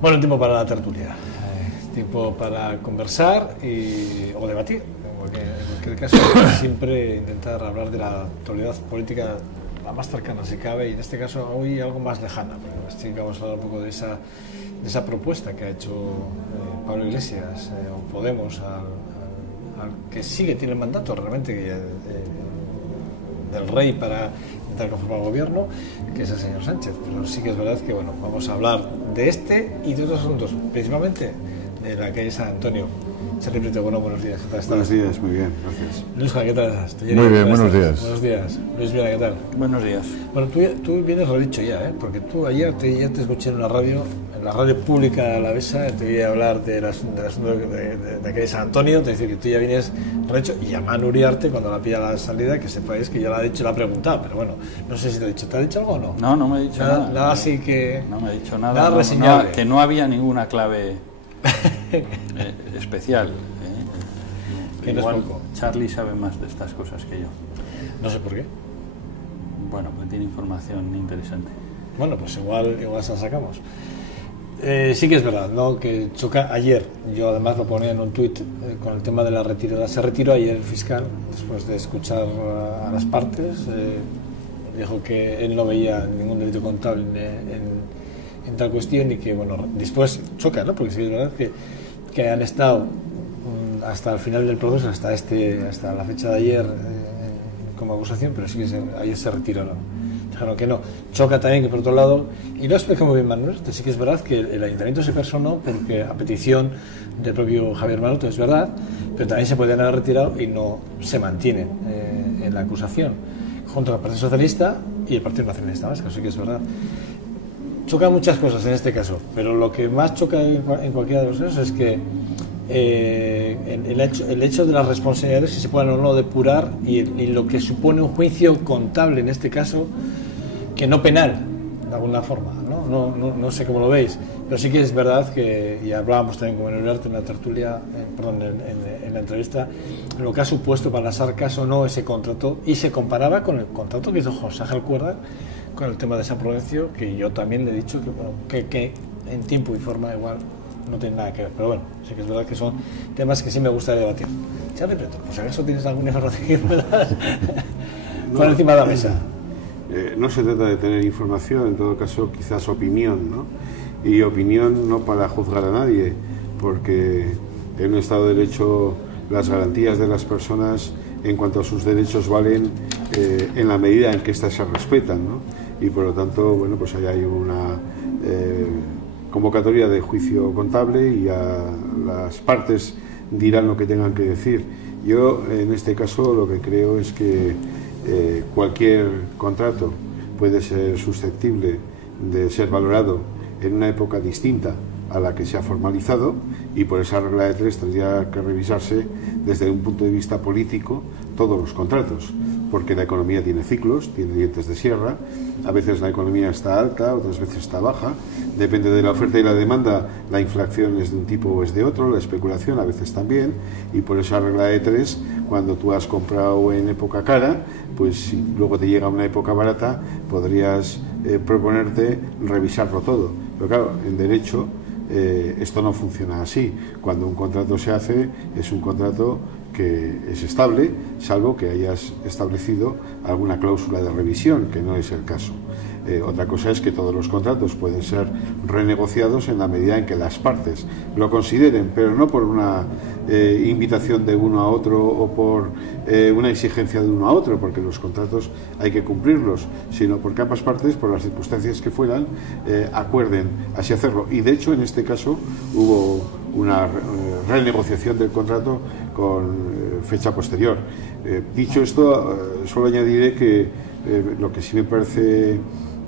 Bueno, tiempo para la tertulia, tiempo para conversar o debatir. En cualquier caso, siempre intentar hablar de la actualidad política la más cercana si cabe, y en este caso hoy algo más lejana, porque sí que vamos a hablar un poco de esa propuesta que ha hecho Pablo Iglesias o Podemos al que tiene el mandato realmente del rey para intentar conformar el gobierno, que es el señor Sánchez. Pero sí que es verdad que bueno, vamos a hablar de este y de otros asuntos, principalmente de la calle San Antonio. Charly Prieto, bueno, buenos días. ¿Qué tal estás? Buenos días, muy bien, gracias. Luis, ¿qué tal estás? Muy bien, buenos días. Buenos días. Luis Viana, ¿qué tal? Buenos días. Bueno, tú vienes redicho ya, porque tú ayer ya te escuché en la radio pública alavesa, te voy a hablar del asunto de aquí de San Antonio, te decir que tú ya vienes redicho, y a Manu Uriarte, cuando la pilla la salida, que sepáis que ya la ha preguntado, pero bueno, no sé si te ha dicho algo o no. No, no me ha dicho nada. Nada así que... No me ha dicho nada. Nada reseñable. Que no había ninguna clave especial. Que no Igual es poco. Charly sabe más de estas cosas que yo. No sé por qué. Bueno, pues tiene información interesante. Bueno, pues igual se la sacamos. Sí que es verdad, ¿no? Que choca ayer, yo además lo ponía en un tuit con el tema de la retirada. Se retiró ayer el fiscal después de escuchar a las partes. Dijo que él no veía ningún delito contable en tal cuestión, y que bueno, después choca, ¿no? Porque sí que es verdad que han estado hasta el final del proceso, hasta la fecha de ayer como acusación, pero sí que ayer se retiraron. Dijeron que no. Choca también que por otro lado, y lo explica muy bien Manuel, sí que es verdad que el ayuntamiento se personó porque a petición del propio Javier Maroto, es verdad, pero también se podían haber retirado y no se mantienen en la acusación, junto al Partido Socialista y el Partido Nacionalista Vasco. Sí que es verdad. Chocan muchas cosas en este caso, pero lo que más choca en cualquiera de los casos es que el hecho de las responsabilidades, si se puedan o no depurar, y lo que supone un juicio contable en este caso, que no penal de alguna forma, no sé cómo lo veis, pero sí que es verdad que, y hablábamos también con Manuel Uriarte en la tertulia, en la entrevista, lo que ha supuesto para las arcas o no ese contrato, y se comparaba con el contrato que hizo José Ángel Cuerda con el tema de San Prudencio, que yo también le he dicho que en tiempo y forma igual no tiene nada que ver, pero bueno, sí que es verdad que son temas que sí me gustaría debatir. Charly Prieto, pues acaso tienes alguna información que puedas por encima de la mesa. No se trata de tener información, en todo caso quizás opinión, ¿no? Y opinión no para juzgar a nadie, porque en un Estado de Derecho las garantías de las personas en cuanto a sus derechos valen en la medida en que éstas se respetan, ¿no? Y por lo tanto, bueno, pues ahí hay una convocatoria de juicio contable y a las partes dirán lo que tengan que decir. Yo en este caso lo que creo es que cualquier contrato puede ser susceptible de ser valorado en una época distinta a la que se ha formalizado, y por esa regla de tres tendría que revisarse desde un punto de vista político todos los contratos, porque la economía tiene ciclos, tiene dientes de sierra, a veces la economía está alta, otras veces está baja, depende de la oferta y la demanda, la inflación es de un tipo o es de otro, la especulación a veces también, y por esa regla de tres, cuando tú has comprado en época cara, pues si luego te llega una época barata, podrías proponerte revisarlo todo. Pero claro, en derecho esto no funciona así. Cuando un contrato se hace, es un contrato que es estable, salvo que hayas establecido alguna cláusula de revisión, que no es el caso. Otra cosa es que todos los contratos pueden ser renegociados en la medida en que las partes lo consideren, pero no por una invitación de uno a otro o por una exigencia de uno a otro, porque los contratos hay que cumplirlos, sino porque ambas partes, por las circunstancias que fueran, acuerden así hacerlo. Y de hecho, en este caso, hubo una renegociación del contrato con fecha posterior. Dicho esto, solo añadiré que lo que sí me parece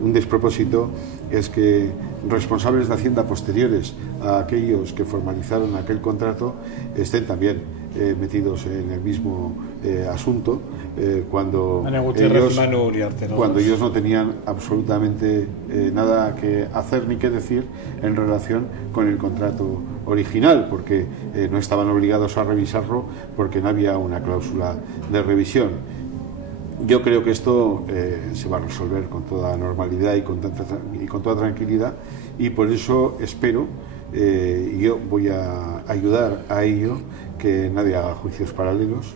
un despropósito es que responsables de Hacienda posteriores a aquellos que formalizaron aquel contrato estén también metidos en el mismo asunto cuando ellos no tenían absolutamente nada que hacer ni que decir en relación con el contrato original, porque no estaban obligados a revisarlo porque no había una cláusula de revisión. yo creo que esto se va a resolver con toda normalidad y con toda tranquilidad, y por eso espero, yo voy a ayudar a ello, que nadie haga juicios paralelos,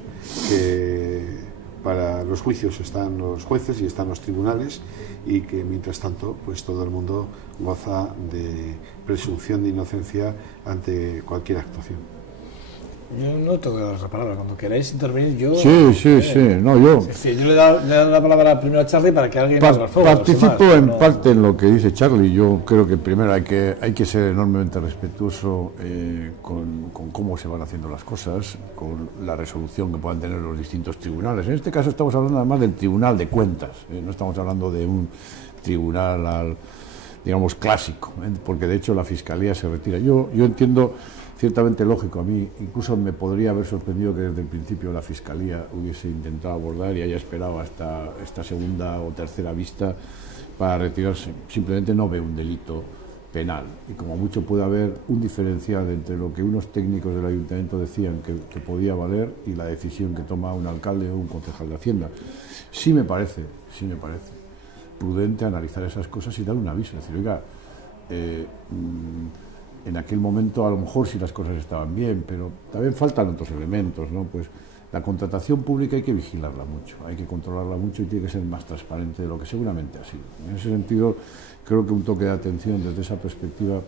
que para los juicios están los jueces y están los tribunales, y que mientras tanto pues todo el mundo goza de presunción de inocencia ante cualquier actuación. Yo no tengo que dar la palabra. Cuando queráis intervenir, yo... Sí. No, yo... Sí, yo le he dado la palabra primero a Charlie para que alguien abra el fuego. Participo en parte en lo que dice Charlie. Yo creo que primero hay que ser enormemente respetuoso con cómo se van haciendo las cosas, con la resolución que puedan tener los distintos tribunales. En este caso estamos hablando además del Tribunal de Cuentas, no estamos hablando de un tribunal, digamos, clásico, porque de hecho la Fiscalía se retira. Yo entiendo... Ciertamente lógico, a mí incluso me podría haber sorprendido que desde el principio la Fiscalía hubiese intentado abordar y haya esperado hasta esta segunda o tercera vista para retirarse. Simplemente no veo un delito penal, y como mucho puede haber un diferencial entre lo que unos técnicos del Ayuntamiento decían que podía valer y la decisión que toma un alcalde o un concejal de Hacienda. Sí me parece prudente analizar esas cosas y dar un aviso, es decir, oiga, en aquel momento a lo mejor sí las cosas estaban bien, pero también faltan otros elementos, ¿no? Pues la contratación pública hay que vigilarla mucho, hay que controlarla mucho y tiene que ser más transparente de lo que seguramente ha sido. En ese sentido, creo que un toque de atención desde esa perspectiva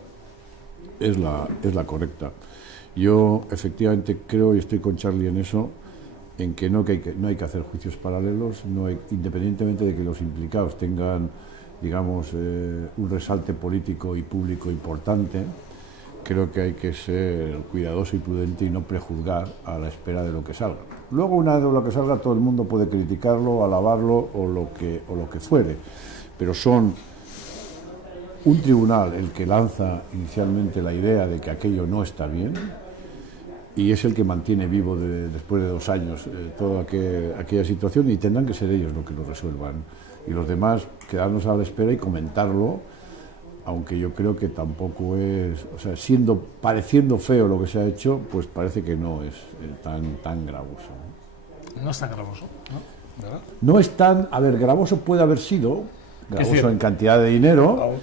es la correcta. Yo efectivamente creo, y estoy con Charlie en eso, en que no hay que hacer juicios paralelos, independientemente de que los implicados tengan, digamos, un resalte político y público importante. Creo que hay que ser cuidadoso y prudente y no prejuzgar a la espera de lo que salga. Luego, una vez de lo que salga, todo el mundo puede criticarlo, alabarlo o lo que fuere, pero son un tribunal el que lanza inicialmente la idea de que aquello no está bien, y es el que mantiene vivo después de 2 años toda aquella situación, y tendrán que ser ellos los que lo resuelvan, y los demás quedarnos a la espera y comentarlo, aunque yo creo que tampoco es, o sea, pareciendo feo lo que se ha hecho, pues parece que no es tan gravoso. No es tan gravoso, ¿no? ¿Verdad? No es tan, a ver, gravoso puede haber sido, gravoso en cantidad de dinero,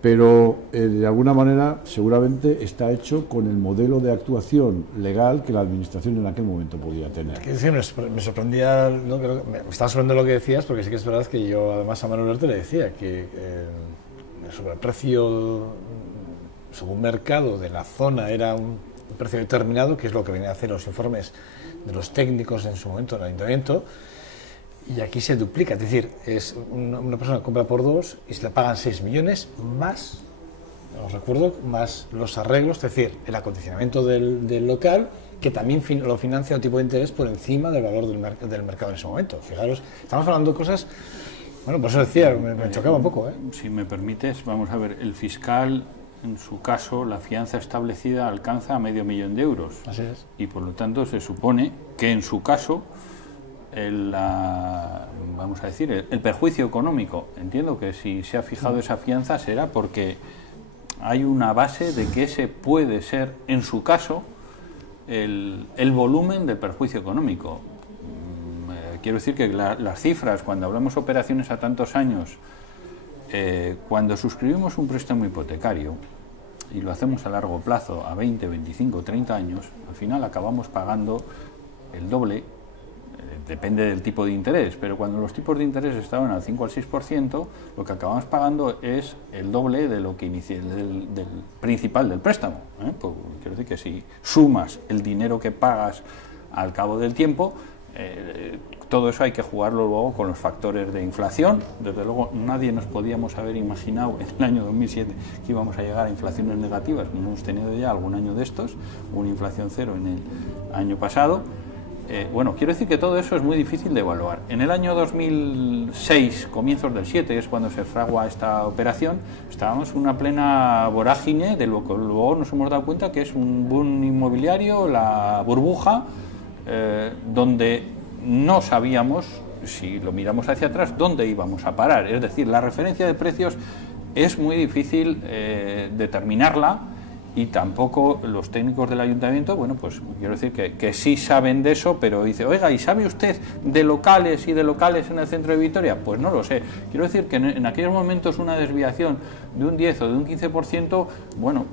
pero de alguna manera seguramente está hecho con el modelo de actuación legal que la administración en aquel momento podía tener. Sí, me sorprendía, ¿no? Me estaba sorprendiendo lo que decías, porque sí que es verdad que yo además a Manuel Arte le decía que sobre el precio según mercado de la zona era un precio determinado, que es lo que venían a hacer los informes de los técnicos en su momento en el Ayuntamiento, y aquí se duplica, es decir, es una persona que compra por 2 y se le pagan 6 millones más, no os recuerdo, más los arreglos, es decir, el acondicionamiento del local, que también lo financia un tipo de interés por encima del valor del mercado en ese momento. Fijaros, estamos hablando de cosas... Bueno, por eso decía, me chocaba un poco, ¿eh? Si me permites, vamos a ver, el fiscal, en su caso, la fianza establecida alcanza a $500.000 de euros. Así es. Y por lo tanto se supone que en su caso, vamos a decir, el perjuicio económico, entiendo que si se ha fijado esa fianza será porque hay una base de que ese puede ser, en su caso, el volumen del perjuicio económico. Quiero decir que las cifras, cuando hablamos de operaciones a tantos años, cuando suscribimos un préstamo hipotecario y lo hacemos a largo plazo, a 20, 25, 30 años, al final acabamos pagando el doble, depende del tipo de interés, pero cuando los tipos de interés estaban al 5 al 6%, lo que acabamos pagando es el doble de lo que del principal del préstamo. Pues, quiero decir que si sumas el dinero que pagas al cabo del tiempo, todo eso hay que jugarlo luego con los factores de inflación. Desde luego nadie nos podíamos haber imaginado en el año 2007 que íbamos a llegar a inflaciones negativas. Hemos tenido ya algún año de estos, una inflación cero en el año pasado. Bueno, quiero decir que todo eso es muy difícil de evaluar. En el año 2006, comienzos del 7, es cuando se fragua esta operación, estábamos en una plena vorágine de lo que luego nos hemos dado cuenta que es un boom inmobiliario, la burbuja, donde no sabíamos, si lo miramos hacia atrás, dónde íbamos a parar. Es decir, la referencia de precios es muy difícil determinarla, y tampoco los técnicos del ayuntamiento, bueno, pues quiero decir que sí saben de eso, pero dice, oiga, ¿y sabe usted de locales y de locales en el centro de Vitoria? Pues no lo sé. Quiero decir que en aquellos momentos una desviación de un 10 o de un 15%, bueno,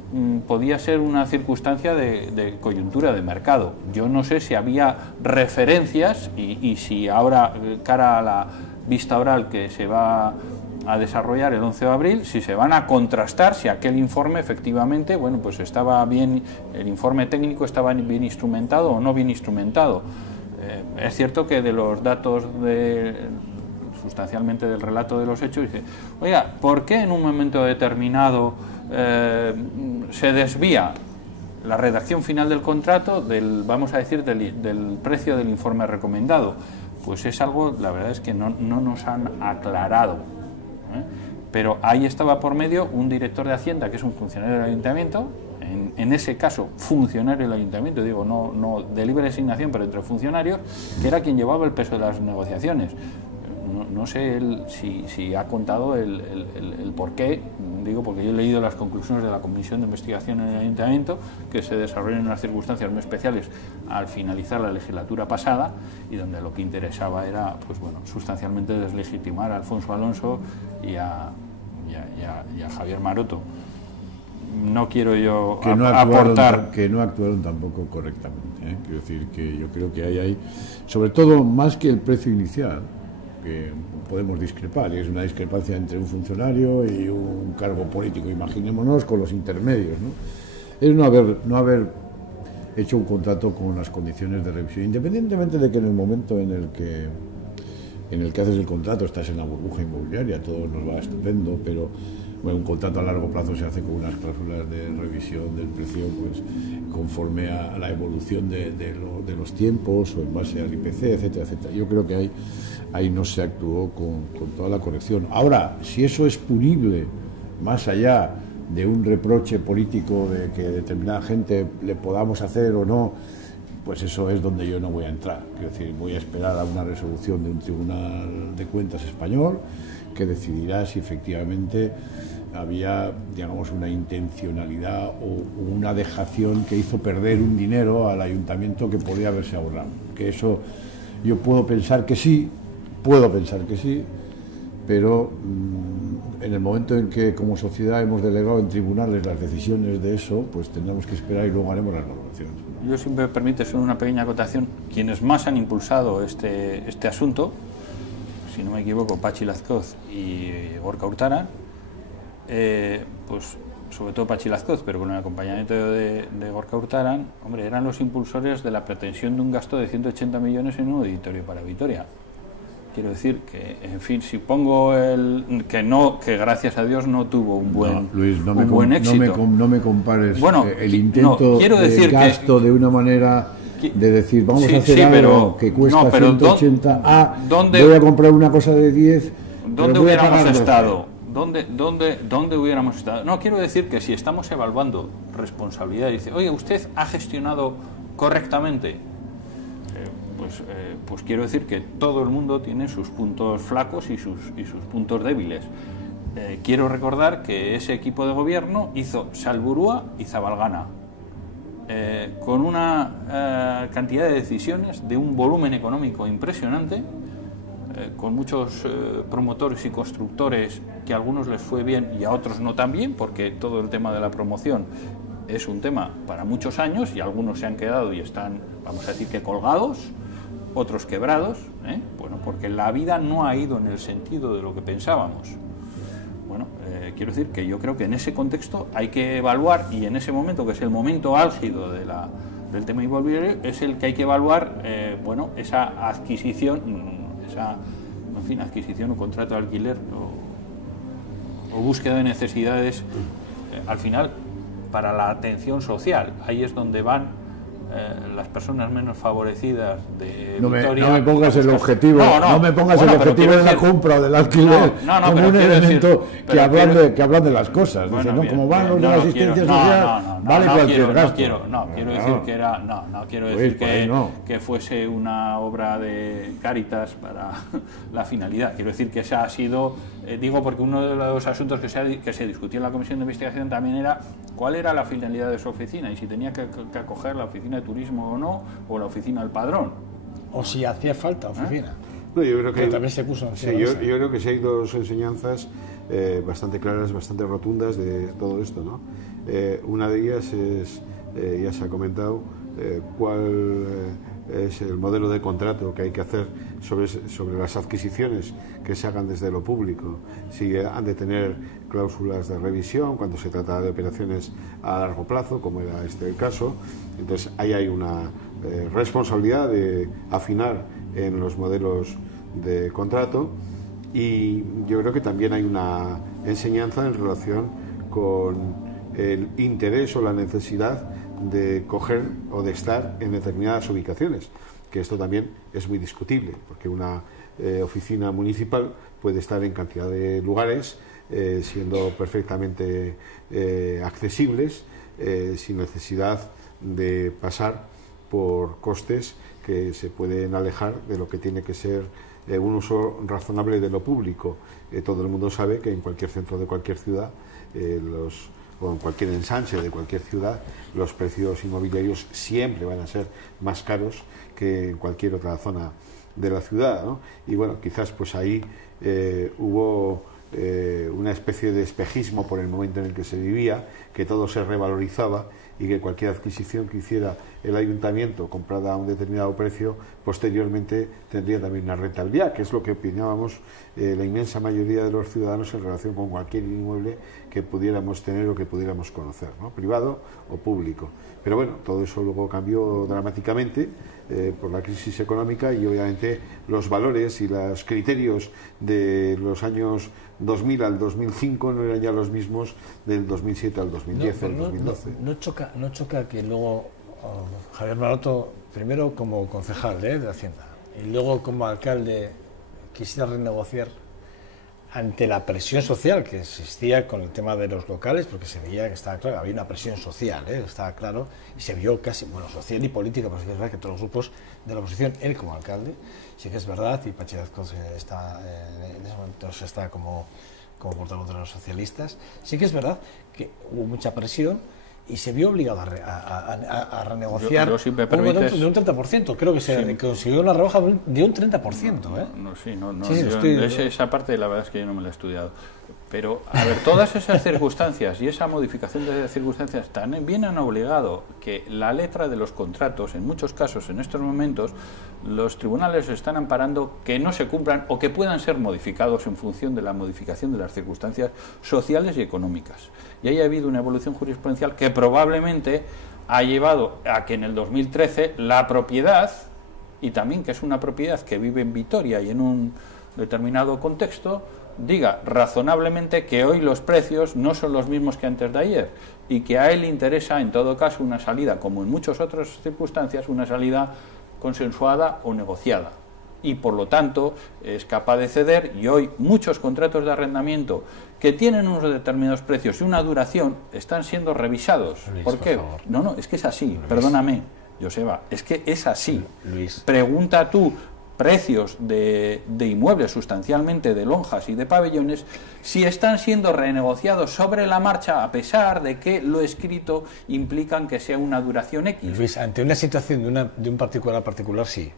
podía ser una circunstancia de coyuntura de mercado. Yo no sé si había referencias y si ahora, cara a la vista oral que se va a desarrollar el 11 de abril, si se van a contrastar si aquel informe efectivamente, bueno, pues estaba bien, el informe técnico estaba bien instrumentado o no bien instrumentado. Es cierto que de los datos sustancialmente del relato de los hechos, dice, oiga, ¿por qué en un momento determinado se desvía la redacción final del contrato del, vamos a decir, del precio del informe recomendado? Pues es algo, la verdad es que no nos han aclarado. Pero ahí estaba por medio un director de Hacienda que es un funcionario del ayuntamiento, en ese caso funcionario del ayuntamiento, digo, no de libre designación, pero entre funcionarios, que era quien llevaba el peso de las negociaciones. No sé él si ha contado el por qué, digo, porque yo he leído las conclusiones de la comisión de investigación en el ayuntamiento, que se desarrollaron en unas circunstancias muy especiales al finalizar la legislatura pasada, y donde lo que interesaba era, pues bueno, sustancialmente deslegitimar a Alfonso Alonso y a Javier Maroto. No quiero yo aportar... Que no actuaron tampoco correctamente, ¿eh? Quiero decir que yo creo que hay, sobre todo más que el precio inicial, que podemos discrepar, y es una discrepancia entre un funcionario y un cargo político, imaginémonos con los intermedios, ¿no? Es no haber hecho un contrato con las condiciones de revisión, independientemente de que en el momento en el que haces el contrato estás en la burbuja inmobiliaria, todo nos va estupendo, pero bueno, un contrato a largo plazo se hace con unas cláusulas de revisión del precio, pues conforme a la evolución de los tiempos o en base al IPC, etcétera, etcétera. Yo creo que ahí no se actuó con toda la corrección. Ahora, si eso es punible, más allá de un reproche político de que determinada gente le podamos hacer o no, pues eso es donde yo no voy a entrar. Quiero decir, voy a esperar a una resolución de un tribunal de cuentas español que decidirá si efectivamente había, digamos, una intencionalidad o una dejación que hizo perder un dinero al ayuntamiento que podía haberse ahorrado. Que eso yo puedo pensar que sí, pero en el momento en que como sociedad hemos delegado en tribunales las decisiones de eso, pues tendremos que esperar y luego haremos las valoraciones. Yo, si me permite, solo una pequeña acotación. Quienes más han impulsado este asunto, si no me equivoco, Pachi Lazcoz y Gorka Hurtara, pues sobre todo Pachi Lazcoz, pero con el acompañamiento de Gorka Hurtara, hombre, eran los impulsores de la pretensión de un gasto de 180 millones en un auditorio para Vitoria. Quiero decir que, en fin, si pongo que gracias a Dios no tuvo un buen éxito. No me compares el intento de gasto de una manera de decir vamos a hacer algo que cuesta 180, voy a comprar una cosa de 10. ¿Dónde hubiéramos estado? ¿Dónde hubiéramos estado? No, quiero decir que si estamos evaluando responsabilidad, dice, oye, ¿usted ha gestionado correctamente? Pues quiero decir que todo el mundo tiene sus puntos flacos y sus puntos débiles. Quiero recordar que ese equipo de gobierno hizo Salburua y Zabalgana, con una cantidad de decisiones de un volumen económico impresionante, con muchos promotores y constructores que a algunos les fue bien y a otros no tan bien, porque todo el tema de la promoción es un tema para muchos años y algunos se han quedado y están, vamos a decir, que colgados, otros quebrados, bueno, porque la vida no ha ido en el sentido de lo que pensábamos. Bueno, quiero decir que yo creo que en ese contexto hay que evaluar, y en ese momento, que es el momento álgido del tema inmobiliario, es el que hay que evaluar, bueno, esa adquisición, adquisición o contrato de alquiler o búsqueda de necesidades, al final, para la atención social. Ahí es donde van las personas menos favorecidas de Vitoria. No me pongas el objetivo, no me pongas el objetivo de la compra o del alquiler como un elemento que hablan de las cosas. Dicen, ¿no? Como van los de la asistencia social, vale cualquier gasto. Quiero decir que era, quiero decir que fuese una obra de Cáritas para la finalidad. Quiero decir que esa ha sido, digo porque uno de los asuntos que se discutió en la comisión de investigación también era cuál era la finalidad de su oficina y si tenía que acoger la oficina de turismo o no, o la oficina del padrón. O si hacía falta oficina. No, yo creo que también se puso yo creo que sí hay dos enseñanzas bastante claras, bastante rotundas de todo esto, ¿no? Una de ellas es, ya se ha comentado, cuál es el modelo de contrato que hay que hacer sobre las adquisiciones que se hagan desde lo público, si han de tener cláusulas de revisión cuando se trata de operaciones a largo plazo, como era el caso. Entonces ahí hay una responsabilidad de afinar en los modelos de contrato, y yo creo que también hay una enseñanza en relación con el interés o la necesidad de coger o de estar en determinadas ubicaciones, que esto también es muy discutible, porque una oficina municipal puede estar en cantidad de lugares siendo perfectamente accesibles, sin necesidad de pasar por costes que se pueden alejar de lo que tiene que ser un uso razonable de lo público. Todo el mundo sabe que en cualquier centro de cualquier ciudad, o en cualquier ensanche de cualquier ciudad, los precios inmobiliarios siempre van a ser más caros que en cualquier otra zona de la ciudad, ¿no? Y bueno, quizás pues ahí hubo una especie de espejismo por el momento en el que se vivía, que todo se revalorizaba y que cualquier adquisición que hiciera el ayuntamiento comprada a un determinado precio posteriormente tendría también una rentabilidad, que es lo que opinábamos la inmensa mayoría de los ciudadanos en relación con cualquier inmueble que pudiéramos tener o que pudiéramos conocer, ¿no? Privado o público. Pero bueno, todo eso luego cambió dramáticamente por la crisis económica, y obviamente los valores y los criterios de los años 2000 al 2005 no eran ya los mismos del 2007 al 2010 al 2012. No choca que luego Javier Maroto, primero como concejal de Hacienda y luego como alcalde, quisiera renegociar ante la presión social que existía con el tema de los locales, porque se veía que estaba claro, había una presión social, estaba claro, y se vio casi, social y política, porque sí que es verdad que todos los grupos de la oposición, él como alcalde, sí que es verdad, y Pachi Azcoz está en ese momento está como portavoz de los socialistas, sí que es verdad que hubo mucha presión y se vio obligado a renegociar yo, si me permites, de un 30%, creo que se consiguió una rebaja de un 30%. Esa parte la verdad es que yo no me la he estudiado. Pero, a ver, todas esas circunstancias y esa modificación de circunstancias también han obligado que la letra de los contratos, en muchos casos, en estos momentos, los tribunales están amparando que no se cumplan o que puedan ser modificados en función de la modificación de las circunstancias sociales y económicas. Y ahí ha habido una evolución jurisprudencial que probablemente ha llevado a que en el 2013 la propiedad, y también que es una propiedad que vive en Vitoria y en un determinado contexto, diga razonablemente que hoy los precios no son los mismos que antes de ayer y que a él le interesa en todo caso una salida, como en muchas otras circunstancias, una salida consensuada o negociada, y por lo tanto es capaz de ceder. Y hoy muchos contratos de arrendamiento que tienen unos determinados precios y una duración están siendo revisados. Luis, ¿por qué? favor. No, es que es así, Luis. Perdóname, Joseba, es que es así. Luis. Pregunta tú precios de inmuebles, sustancialmente de lonjas y de pabellones, si están siendo renegociados sobre la marcha, a pesar de que lo escrito implican que sea una duración X. Luis, ante una situación de un particular sí.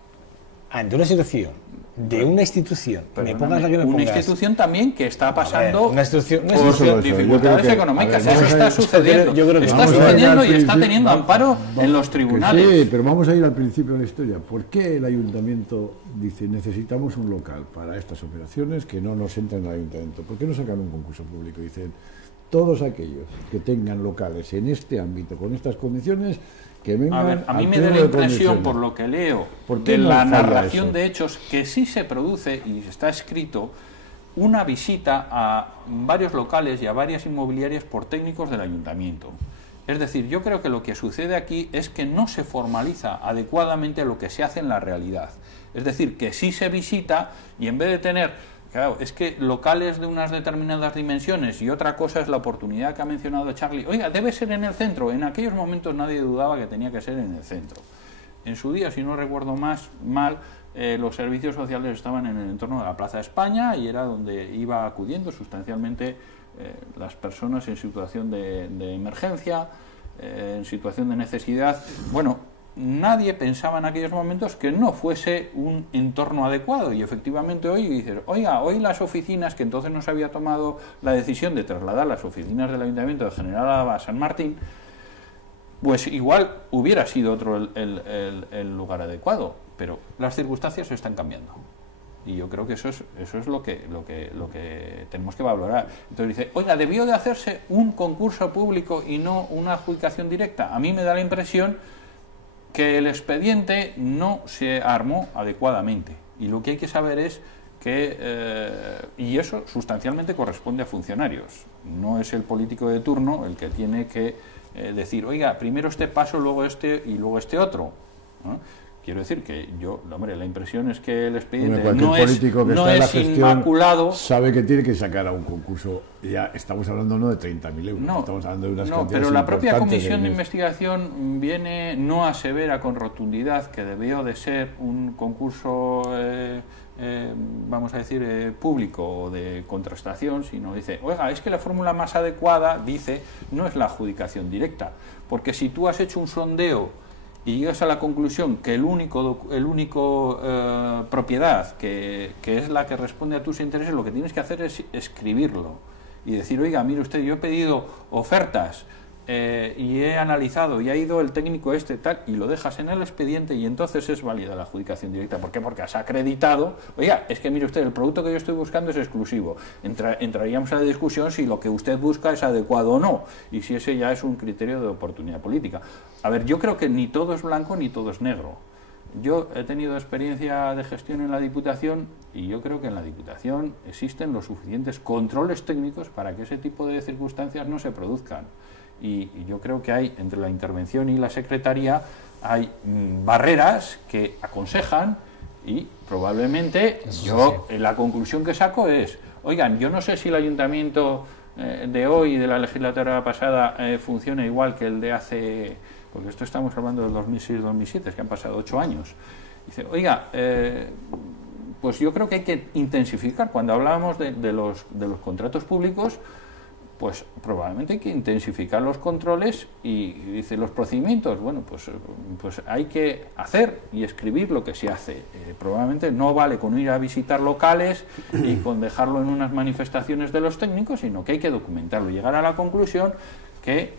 Ante una situación de una institución, Perdóname, me pongas la que me una pongas. Institución también que está pasando una institución por dificultades económicas. Eso está sucediendo, yo creo que está vamos a sucediendo y al está principio, teniendo amparo en los tribunales. Sí, pero vamos a ir al principio de la historia. ¿Por qué el ayuntamiento dice necesitamos un local para estas operaciones que no nos entran al ayuntamiento? ¿Por qué no sacan un concurso público? Dicen, todos aquellos que tengan locales en este ámbito, con estas condiciones, que vengan. A ver, a mí al me da pleno la de impresión, condiciones. por lo que leo, ¿Por qué de no la falla narración eso? de hechos, que sí se produce, y está escrito, una visita a varios locales y a varias inmobiliarias por técnicos del ayuntamiento. Es decir, yo creo que lo que sucede aquí es que no se formaliza adecuadamente lo que se hace en la realidad. Es decir, que sí se visita y en vez de tener Claro, es que locales de unas determinadas dimensiones y otra cosa es la oportunidad que ha mencionado Charlie. Oiga, debe ser en el centro. En aquellos momentos nadie dudaba que tenía que ser en el centro. En su día, si no recuerdo mal, los servicios sociales estaban en el entorno de la Plaza de España y era donde iba acudiendo sustancialmente las personas en situación de emergencia, en situación de necesidad. Bueno, nadie pensaba en aquellos momentos que no fuese un entorno adecuado, y efectivamente hoy dices, oiga, hoy las oficinas, que entonces no se había tomado la decisión de trasladar las oficinas del Ayuntamiento de General Álava a San Martín, pues igual hubiera sido otro el lugar adecuado, pero las circunstancias se están cambiando. Y yo creo que eso es lo que tenemos que valorar. Entonces dice, oiga, ¿debió de hacerse un concurso público y no una adjudicación directa? A mí me da la impresión que el expediente no se armó adecuadamente. Y lo que hay que saber es que, y eso sustancialmente corresponde a funcionarios. No es el político de turno el que tiene que decir, oiga, primero este paso, luego este y luego este otro, ¿no? Quiero decir que la impresión es que el expediente no es inmaculado. Sabe que tiene que sacar a un concurso. Ya estamos hablando no de 30.000 euros, no, estamos hablando de unas cantidades pero la propia comisión de dinero. Investigación viene no asevera con rotundidad que debió de ser un concurso, vamos a decir, público o de contrastación, sino dice, oiga, es que la fórmula más adecuada, dice, no es la adjudicación directa, porque si tú has hecho un sondeo y llegas a la conclusión que el único propiedad que es la que responde a tus intereses, lo que tienes que hacer es escribirlo y decir, oiga, mire usted, yo he pedido ofertas y he analizado y ha ido el técnico tal, y lo dejas en el expediente y entonces es válida la adjudicación directa. ¿Por qué? Porque has acreditado, oiga, es que mire usted, el producto que yo estoy buscando es exclusivo. Entraríamos a la discusión si lo que usted busca es adecuado o no, y si ese ya es un criterio de oportunidad política. A ver, yo creo que ni todo es blanco ni todo es negro. Yo he tenido experiencia de gestión en la Diputación y yo creo que en la Diputación existen los suficientes controles técnicos para que ese tipo de circunstancias no se produzcan. Y yo creo que hay, entre la intervención y la Secretaría, hay barreras que aconsejan y probablemente la conclusión que saco es, oigan, yo no sé si el Ayuntamiento de hoy y de la legislatura pasada funciona igual que el de hace, porque esto estamos hablando del 2006-2007, es que han pasado 8 años. Dice, oiga, pues yo creo que hay que intensificar, cuando hablábamos de los contratos públicos, pues probablemente hay que intensificar los controles y dice los procedimientos, bueno, pues hay que hacer y escribir lo que se hace. Probablemente no vale con ir a visitar locales y con dejarlo en unas manifestaciones de los técnicos, sino que hay que documentarlo y llegar a la conclusión que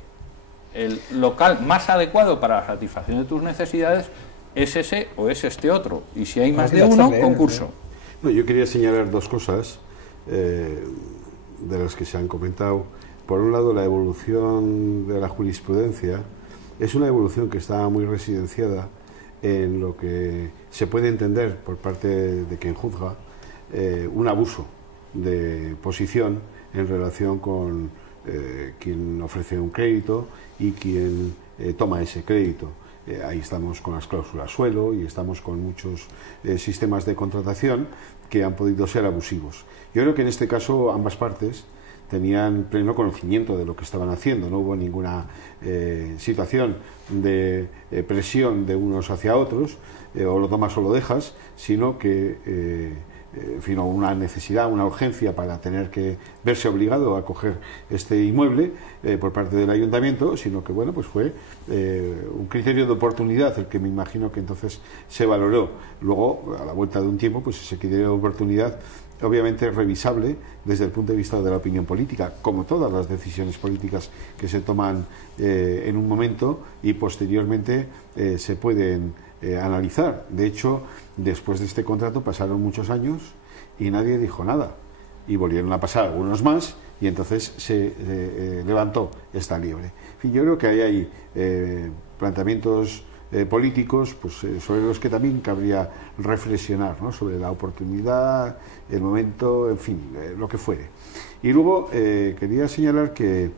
el local más adecuado para la satisfacción de tus necesidades es ese o es este otro. Y si hay más de uno, concurso. No, yo quería señalar dos cosas de las que se han comentado. Por un lado, la evolución de la jurisprudencia es una evolución que está muy residenciada en lo que se puede entender por parte de quien juzga un abuso de posición en relación con quien ofrece un crédito y quien toma ese crédito. Ahí estamos con las cláusulas suelo y estamos con muchos sistemas de contratación que han podido ser abusivos. Yo creo que en este caso ambas partes tenían pleno conocimiento de lo que estaban haciendo, no hubo ninguna situación de presión de unos hacia otros, o lo tomas o lo dejas, sino que una necesidad, una urgencia para tener que verse obligado a coger este inmueble por parte del ayuntamiento, sino que bueno, pues fue un criterio de oportunidad el que me imagino que entonces se valoró. Luego, a la vuelta de un tiempo, pues ese criterio de oportunidad obviamente es revisable desde el punto de vista de la opinión política, como todas las decisiones políticas que se toman en un momento y posteriormente se pueden analizar. De hecho, después de este contrato pasaron muchos años y nadie dijo nada, y volvieron a pasar algunos más y entonces se levantó esta liebre. En fin, yo creo que ahí hay planteamientos políticos pues, sobre los que también cabría reflexionar, ¿no? Sobre la oportunidad, el momento, en fin, lo que fuere. Y luego quería señalar que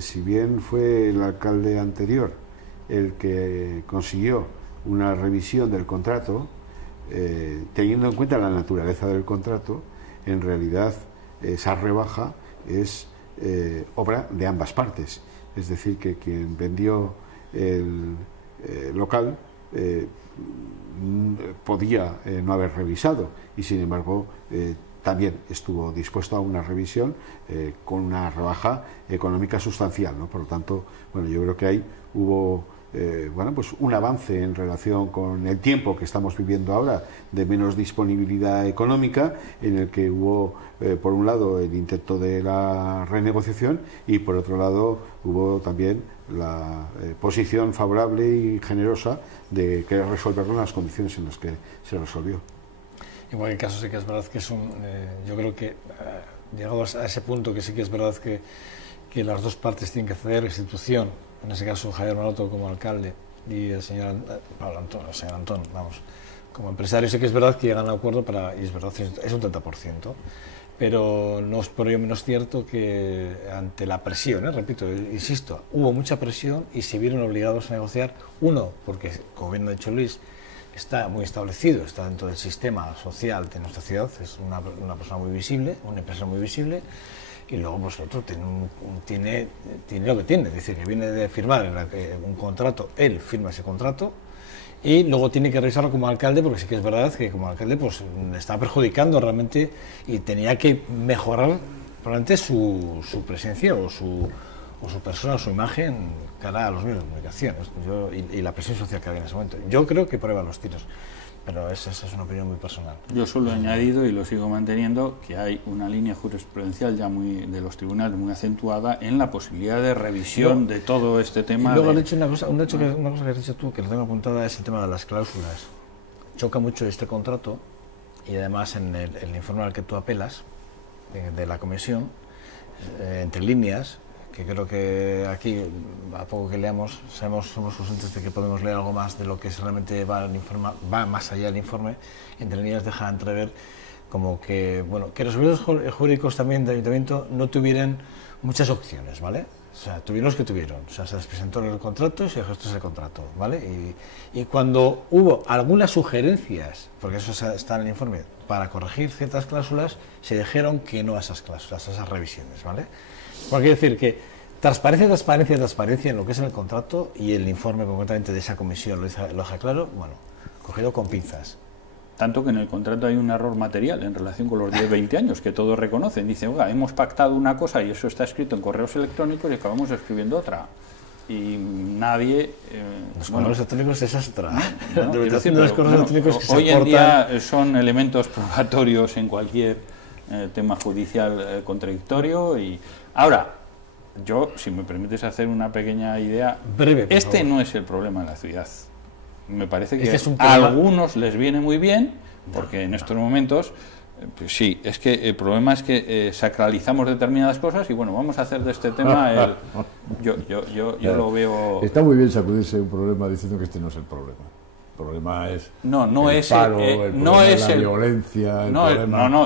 si bien fue el alcalde anterior el que consiguió una revisión del contrato, teniendo en cuenta la naturaleza del contrato, en realidad esa rebaja es obra de ambas partes. Es decir, que quien vendió el local podía no haber revisado y sin embargo también estuvo dispuesto a una revisión con una rebaja económica sustancial, ¿no? Por lo tanto, bueno, yo creo que ahí hubo bueno, pues un avance en relación con el tiempo que estamos viviendo ahora de menos disponibilidad económica, en el que hubo por un lado el intento de la renegociación y por otro lado hubo también la posición favorable y generosa de querer resolverlo en las condiciones en las que se resolvió. En cualquier caso sí que es verdad que es yo creo que llegados a ese punto que sí que es verdad que las dos partes tienen que ceder, la institución, en ese caso Javier Maroto como alcalde y el señor Pablo Antón, el señor Antón, vamos, como empresario, sí que es verdad que llegan a un acuerdo y es verdad, es un 30%, pero no es por ello menos cierto que ante la presión, repito, insisto, hubo mucha presión y se vieron obligados a negociar, uno, porque, como bien ha dicho Luis, está muy establecido, está dentro del sistema social de nuestra ciudad, es una persona muy visible, una empresa muy visible, y luego pues otro tiene lo que tiene, es decir, que viene de firmar un contrato, él firma ese contrato y luego tiene que revisarlo como alcalde, porque sí que es verdad que como alcalde pues le está perjudicando realmente y tenía que mejorar probablemente su presencia o su persona, o su imagen cara a los medios de comunicación y la presión social que había en ese momento. Yo creo que prueba los tiros, pero esa es una opinión muy personal. Yo solo he añadido, y lo sigo manteniendo, que hay una línea jurisprudencial ya de los tribunales muy acentuada en la posibilidad de revisión de todo este tema. Y luego has dicho una cosa que has dicho tú, que lo tengo apuntada, es el tema de las cláusulas. Choca mucho este contrato y además en el informe al que tú apelas de la comisión, entre líneas, que creo que aquí, a poco que leamos, somos conscientes de que podemos leer algo más de lo que realmente va más allá del informe. Entre líneas deja entrever como que, bueno, que los servicios jurídicos también del ayuntamiento no tuvieran muchas opciones, ¿vale? O sea, tuvieron los que tuvieron, o sea, se les presentó el contrato y se ejecutó ese contrato, ¿vale? Y cuando hubo algunas sugerencias, porque eso está en el informe, para corregir ciertas cláusulas, se dijeron que no a esas cláusulas, a esas revisiones, ¿vale? Bueno, quiere decir que transparencia en lo que es el contrato, y el informe concretamente de esa comisión lo deja claro, bueno, cogido con pinzas. Tanto que en el contrato hay un error material en relación con los 10-20 años, que todos reconocen. Dicen, oiga, hemos pactado una cosa y eso está escrito en correos electrónicos y acabamos escribiendo otra. Y nadie... los correos electrónicos esa es otra. ¿no? Los correos electrónicos que hoy en día son elementos probatorios en cualquier tema judicial contradictorio. Y ahora, yo, si me permites hacer una pequeña idea, breve, por favor. No es el problema de la ciudad. Me parece que es a algunos les viene muy bien, porque en estos momentos, pues sí, es que el problema es que sacralizamos determinadas cosas y bueno, vamos a hacer de este tema yo lo veo... Está muy bien sacudirse un problema diciendo que este no es el problema. El problema es la violencia,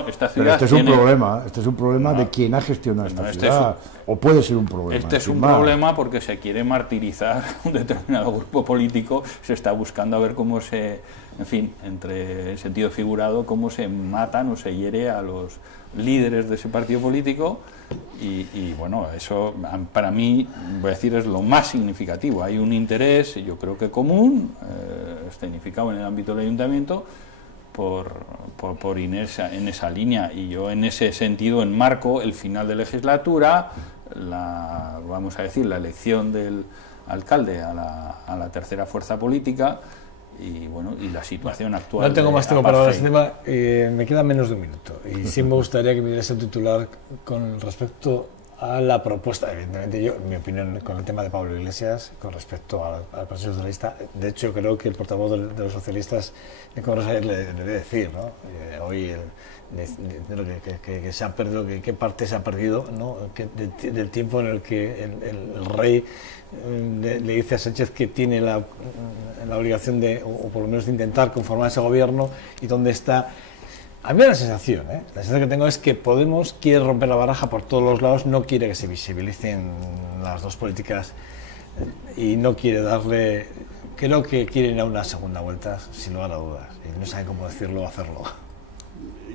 esta ciudad este es un problema de quien ha gestionado esta ciudad, o puede ser un problema. Este es un problema porque se quiere martirizar un determinado grupo político, se está buscando a ver cómo en fin, entre el sentido figurado, cómo se matan o se hiere a los líderes de ese partido político y bueno, eso para mí, voy a decir, es lo más significativo. Hay un interés, yo creo que común, escenificado en el ámbito del ayuntamiento por ir en esa línea, y yo en ese sentido enmarco el final de legislatura, vamos a decir, la elección del alcalde a la tercera fuerza política y bueno, y la situación actual. No tengo más tiempo para hablar de este tema, me queda menos de un minuto y sí me gustaría que me diese un titular con respecto a la propuesta. Evidentemente, mi opinión con el tema de Pablo Iglesias con respecto al Partido Socialista. De hecho, yo creo que el portavoz de los socialistas de Congreso ayer le debe decir, ¿no? Hoy que se ha perdido, qué parte se ha perdido, ¿no? Del tiempo en el que el rey le dice a Sánchez que tiene la obligación o por lo menos de intentar conformar ese gobierno, y dónde está. A mí la sensación que tengo es que Podemos quiere romper la baraja por todos los lados, no quiere que se visibilicen las dos políticas y no quiere darle, creo que quieren ir a una segunda vuelta sin lugar a dudas, y no saben cómo decirlo o hacerlo.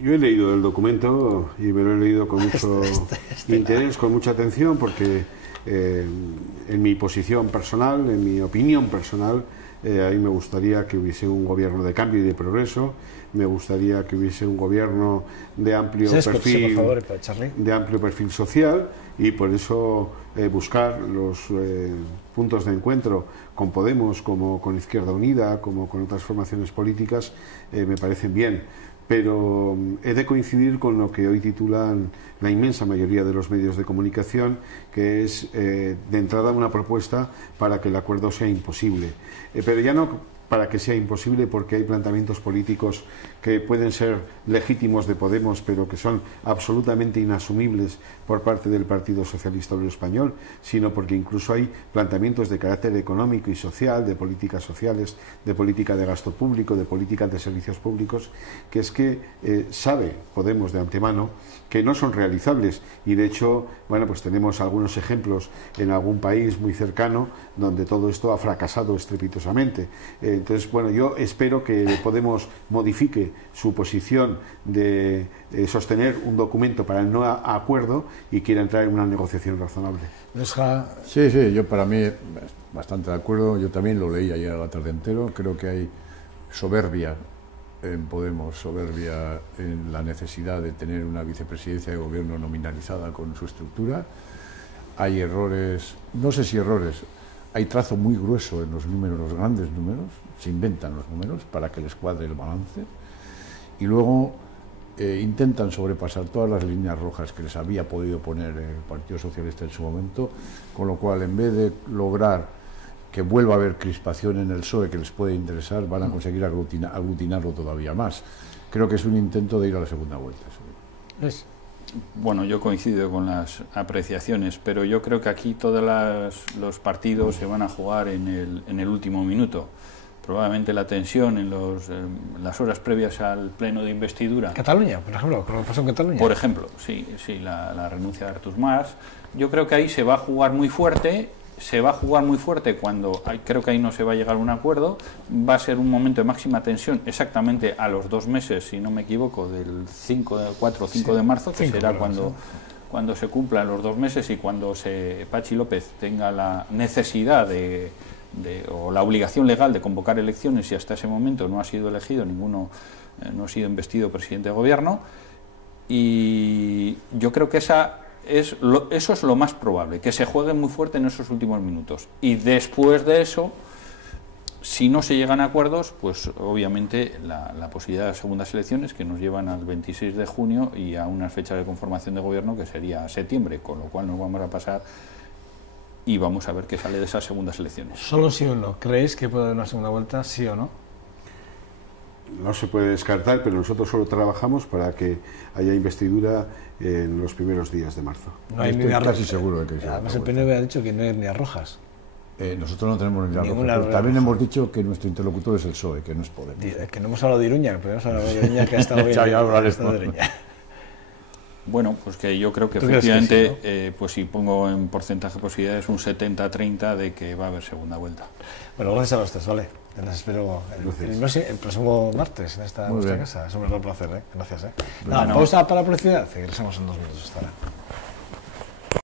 Yo he leído el documento y me lo he leído con mucho interés, con mucha atención, porque en mi posición personal, en mi opinión personal, a mí me gustaría que hubiese un gobierno de cambio y de progreso, me gustaría que hubiese un gobierno de amplio perfil, por favor, Charlie. de amplio perfil social, y por eso buscar los puntos de encuentro con Podemos, como con Izquierda Unida, como con otras formaciones políticas, me parecen bien. Pero he de coincidir con lo que hoy titulan la inmensa mayoría de los medios de comunicación, que es de entrada una propuesta para que el acuerdo sea imposible. Pero ya no para que sea imposible, porque hay planteamientos políticos que pueden ser legítimos de Podemos, pero que son absolutamente inasumibles por parte del Partido Socialista Obrero Español, sino porque incluso hay planteamientos de carácter económico y social, de políticas sociales, de política de gasto público, de políticas de servicios públicos, que es que sabe Podemos de antemano que no son realizables, y de hecho, bueno, pues tenemos algunos ejemplos en algún país muy cercano donde todo esto ha fracasado estrepitosamente. Entonces, bueno, yo espero que Podemos modifique su posición de sostener un documento para el no acuerdo y quiera entrar en una negociación razonable. Sí, yo para mí bastante de acuerdo. Yo también lo leí ayer a la tarde entero. Creo que hay soberbia en Podemos, soberbia en la necesidad de tener una vicepresidencia de gobierno nominalizada con su estructura. Hay errores, no sé si errores, hay trazo muy grueso en los números, los grandes números, se inventan los números para que les cuadre el balance, y luego intentan sobrepasar todas las líneas rojas que les había podido poner el Partido Socialista en su momento, con lo cual, en vez de lograr que vuelva a haber crispación en el PSOE que les puede interesar, van a conseguir aglutinarlo todavía más. Creo que es un intento de ir a la segunda vuelta. Bueno, yo coincido con las apreciaciones, pero yo creo que aquí todos los partidos se van a jugar en el último minuto. Probablemente la tensión en las horas previas al pleno de investidura. Cataluña, por ejemplo, ¿qué pasó en Cataluña? Por ejemplo, sí, la renuncia de Artur Mas. Yo creo que ahí se va a jugar muy fuerte. Cuando creo que ahí no se va a llegar a un acuerdo. Va a ser un momento de máxima tensión exactamente a los 2 meses, si no me equivoco, del 4 o 5 de marzo, que será cuando se cumplan los 2 meses, y cuando Patxi López tenga la necesidad o la obligación legal de convocar elecciones, y hasta ese momento no ha sido elegido ninguno, no ha sido investido presidente de gobierno. Y yo creo que eso es lo más probable, que se juegue muy fuerte en esos últimos minutos. Y después de eso, si no se llegan a acuerdos, pues obviamente la posibilidad de las segundas elecciones, que nos llevan al 26 de junio y a una fecha de conformación de gobierno que sería septiembre, con lo cual nos vamos a pasar y vamos a ver qué sale de esas segundas elecciones. ¿Solo sí o no? ¿Creéis que puede haber una segunda vuelta, sí o no? No se puede descartar, pero nosotros solo trabajamos para que haya investidura en los primeros días de marzo. No hay Estoy casi seguro de que sí. Además, el PNV ha dicho que no hay líneas rojas. Nosotros no tenemos líneas rojas, pero también hemos dicho que nuestro interlocutor es el PSOE, que no es Podemos. Que no hemos hablado de Iruña, pero hemos hablado de Iruña, que ha estado bien. Ya hablaremos. Bueno, pues que yo creo que efectivamente, que sí, ¿no? Pues si pongo en porcentaje de posibilidades un 70-30 de que va a haber segunda vuelta. Bueno, gracias a los tres, vale. Les espero el próximo martes en esta nuestra casa. Es un verdadero placer, ¿eh? Gracias, ¿eh? Pausa para la publicidad. Regresamos en 2 minutos. Hasta ahora.